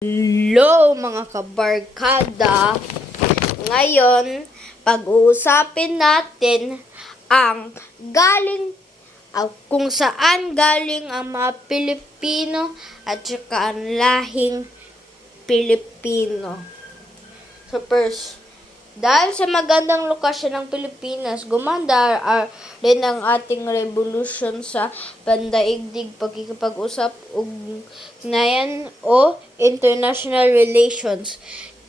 Hello mga kabarkada! Ngayon, pag-uusapin natin ang kung saan galing ang mga Pilipino at saka ang lahing Pilipino. So first, dahil sa magandang lokasyon ng Pilipinas, gumanda rin ang ating revolusyon sa pandaigdig, pagkikipag-usap, ugnayan o international relations.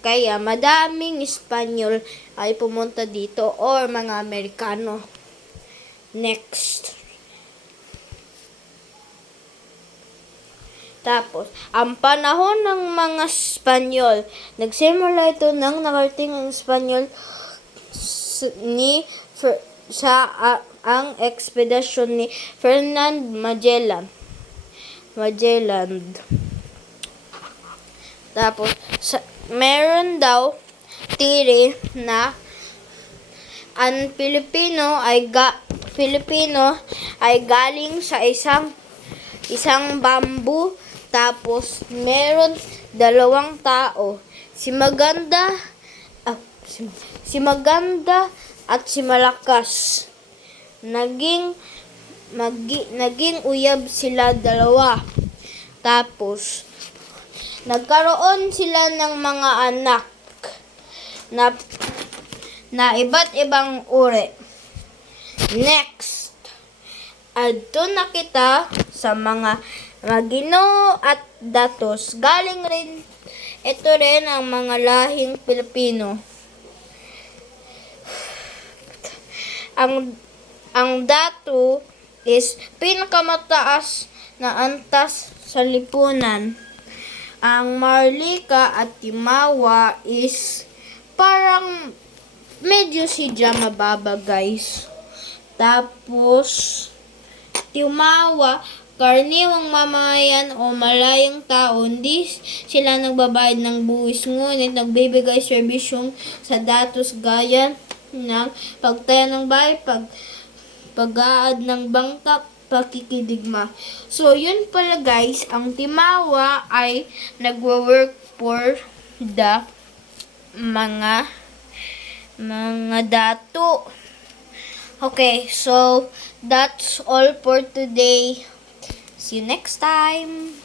Kaya madaming Espanyol ay pumunta dito or mga Amerikano. Next. Tapos, ang panahon ng mga Espanyol, nagsimula ito nang nakarating ang Espanyol ang ekspedisyon ni Ferdinand Magellan. Tapos, meron daw theory na ang Pilipino ay galing sa isang bamboo. Tapos, meron dalawang tao. Si Maganda at si Malakas. Naging uyab sila dalawa. Tapos, nagkaroon sila ng mga anak na iba't ibang uri. Next, adto na kita sa mga Ginoo at Datos. Galing rin ito rin ang mga lahing Pilipino. Ang Dato is pinakamataas na antas sa lipunan. Ang Marlica at Timawa is parang medyo sidya mababa, guys. Tapos, Timawa, karaniwang mamamayan o malayang tao, hindi sila nagbabayad ng buwis, ngunit nagbibigay serbisyong sa datos gaya ng pagtayo ng bahay, pag-aad ng bangka, pakikidigma. So, yun pala, guys, ang Timawa ay nagwo-work for the mga dato. Okay, so that's all for today. See you next time.